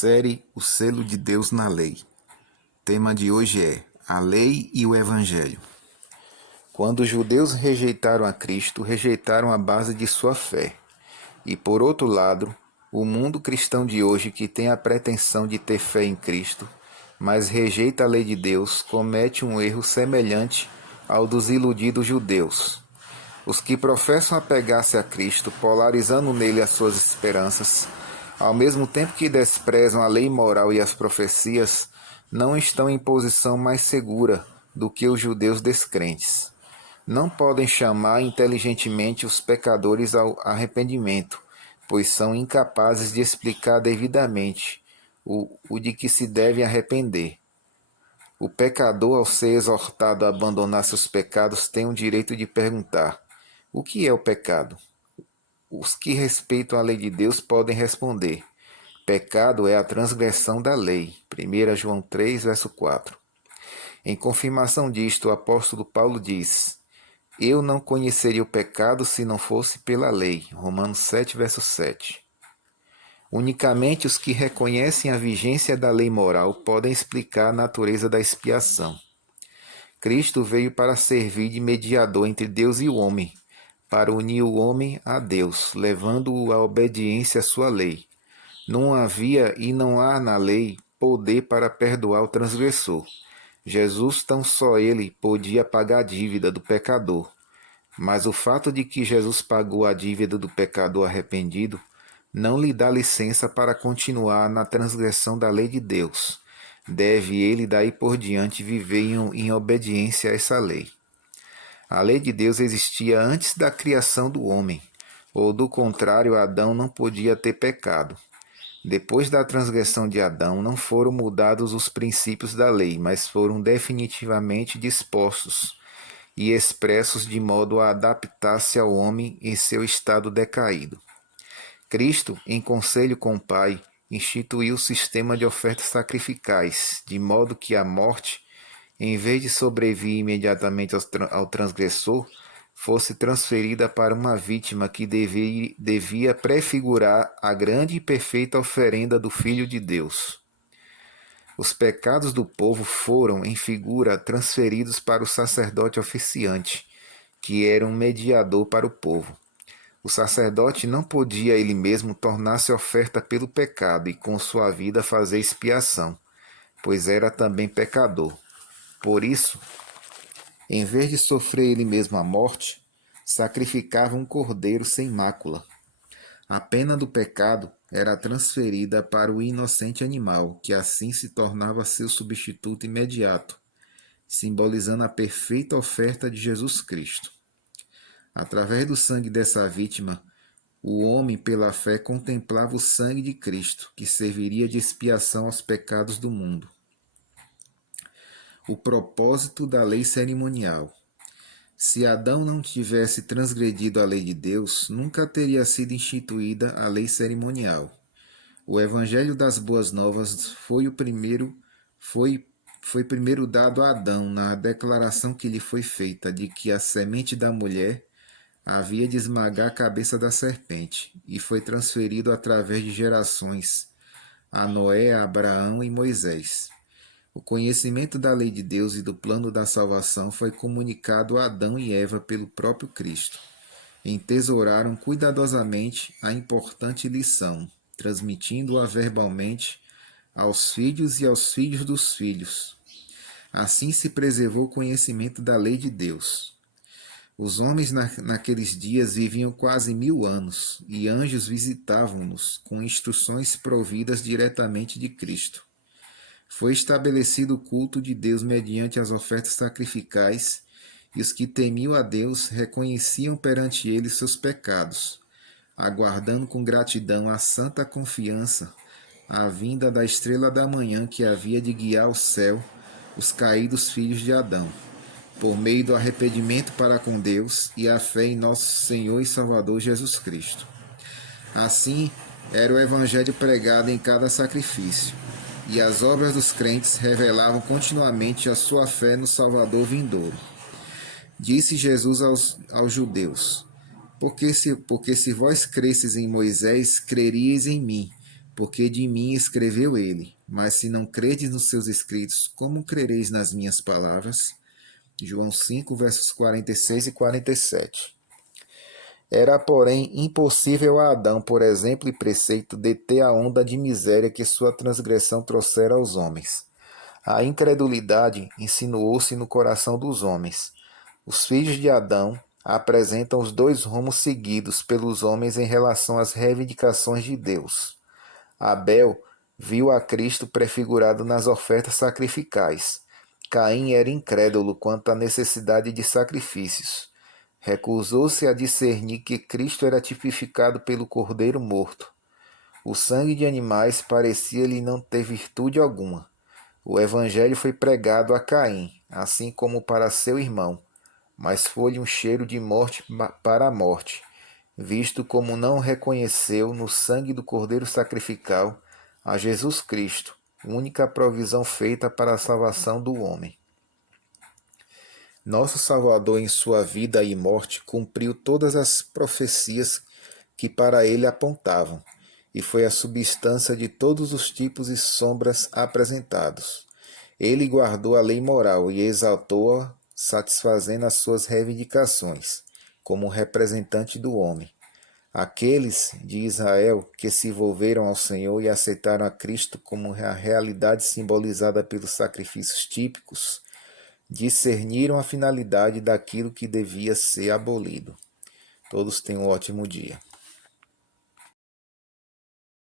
Série O Selo de Deus na Lei. Tema de hoje é a Lei e o Evangelho. Quando os judeus rejeitaram a Cristo, rejeitaram a base de sua fé. E por outro lado, o mundo cristão de hoje, que tem a pretensão de ter fé em Cristo, mas rejeita a lei de Deus, comete um erro semelhante ao dos iludidos judeus. Os que professam apegar-se a Cristo, polarizando nele as suas esperanças, ao mesmo tempo que desprezam a lei moral e as profecias, não estão em posição mais segura do que os judeus descrentes. Não podem chamar inteligentemente os pecadores ao arrependimento, pois são incapazes de explicar devidamente o de que se deve arrepender. O pecador, ao ser exortado a abandonar seus pecados, tem o direito de perguntar: o que é o pecado? Os que respeitam a lei de Deus podem responder: pecado é a transgressão da lei. 1 João 3, verso 4. Em confirmação disto, o apóstolo Paulo diz: eu não conheceria o pecado se não fosse pela lei. Romanos 7, verso 7. Unicamente os que reconhecem a vigência da lei moral podem explicar a natureza da expiação. Cristo veio para servir de mediador entre Deus e o homem, para unir o homem a Deus, levando-o à obediência à sua lei. Não havia e não há na lei poder para perdoar o transgressor. Jesus, tão só ele, podia pagar a dívida do pecador. Mas o fato de que Jesus pagou a dívida do pecador arrependido não lhe dá licença para continuar na transgressão da lei de Deus. Deve ele daí por diante viver em obediência a essa lei. A lei de Deus existia antes da criação do homem, ou do contrário, Adão não podia ter pecado. Depois da transgressão de Adão, não foram mudados os princípios da lei, mas foram definitivamente dispostos e expressos de modo a adaptar-se ao homem em seu estado decaído. Cristo, em conselho com o Pai, instituiu o sistema de ofertas sacrificais, de modo que a morte, em vez de sobrevir imediatamente ao transgressor, fosse transferida para uma vítima que devia prefigurar a grande e perfeita oferenda do Filho de Deus. Os pecados do povo foram, em figura, transferidos para o sacerdote oficiante, que era um mediador para o povo. O sacerdote não podia ele mesmo tornar-se oferta pelo pecado e com sua vida fazer expiação, pois era também pecador. Por isso, em vez de sofrer ele mesmo a morte, sacrificava um cordeiro sem mácula. A pena do pecado era transferida para o inocente animal, que assim se tornava seu substituto imediato, simbolizando a perfeita oferta de Jesus Cristo. Através do sangue dessa vítima, o homem, pela fé, contemplava o sangue de Cristo, que serviria de expiação aos pecados do mundo. O propósito da lei cerimonial. Se Adão não tivesse transgredido a lei de Deus, nunca teria sido instituída a lei cerimonial. O Evangelho das Boas Novas foi primeiro dado a Adão na declaração que lhe foi feita de que a semente da mulher havia de esmagar a cabeça da serpente, e foi transferido através de gerações a Noé, a Abraão e Moisés. O conhecimento da lei de Deus e do plano da salvação foi comunicado a Adão e Eva pelo próprio Cristo. Entesouraram cuidadosamente a importante lição, transmitindo-a verbalmente aos filhos e aos filhos dos filhos. Assim se preservou o conhecimento da lei de Deus. Os homens naqueles dias viviam quase 1000 anos, e anjos visitavam-nos com instruções providas diretamente de Cristo. Foi estabelecido o culto de Deus mediante as ofertas sacrificais, e os que temiam a Deus reconheciam perante ele seus pecados, aguardando com gratidão a santa confiança a vinda da estrela da manhã que havia de guiar ao céu os caídos filhos de Adão, por meio do arrependimento para com Deus e a fé em nosso Senhor e Salvador Jesus Cristo. Assim, era o Evangelho pregado em cada sacrifício, e as obras dos crentes revelavam continuamente a sua fé no Salvador vindouro. Disse Jesus aos judeus: porque se vós cresces em Moisés, creríeis em mim, porque de mim escreveu ele. Mas se não credes nos seus escritos, como crereis nas minhas palavras? João 5, versos 46 e 47. Era, porém, impossível a Adão, por exemplo e preceito, deter a onda de miséria que sua transgressão trouxera aos homens. A incredulidade insinuou-se no coração dos homens. Os filhos de Adão apresentam os dois rumos seguidos pelos homens em relação às reivindicações de Deus. Abel viu a Cristo prefigurado nas ofertas sacrificais. Caim era incrédulo quanto à necessidade de sacrifícios. Recusou-se a discernir que Cristo era tipificado pelo cordeiro morto. O sangue de animais parecia-lhe não ter virtude alguma. O evangelho foi pregado a Caim, assim como para seu irmão, mas foi-lhe um cheiro de morte para a morte, visto como não reconheceu no sangue do cordeiro sacrificial a Jesus Cristo, única provisão feita para a salvação do homem. Nosso Salvador, em sua vida e morte, cumpriu todas as profecias que para ele apontavam, e foi a substância de todos os tipos e sombras apresentados. Ele guardou a lei moral e exaltou-a, satisfazendo as suas reivindicações, como representante do homem. Aqueles de Israel que se volveram ao Senhor e aceitaram a Cristo como a realidade simbolizada pelos sacrifícios típicos, discerniram a finalidade daquilo que devia ser abolido. Todos tenham um ótimo dia.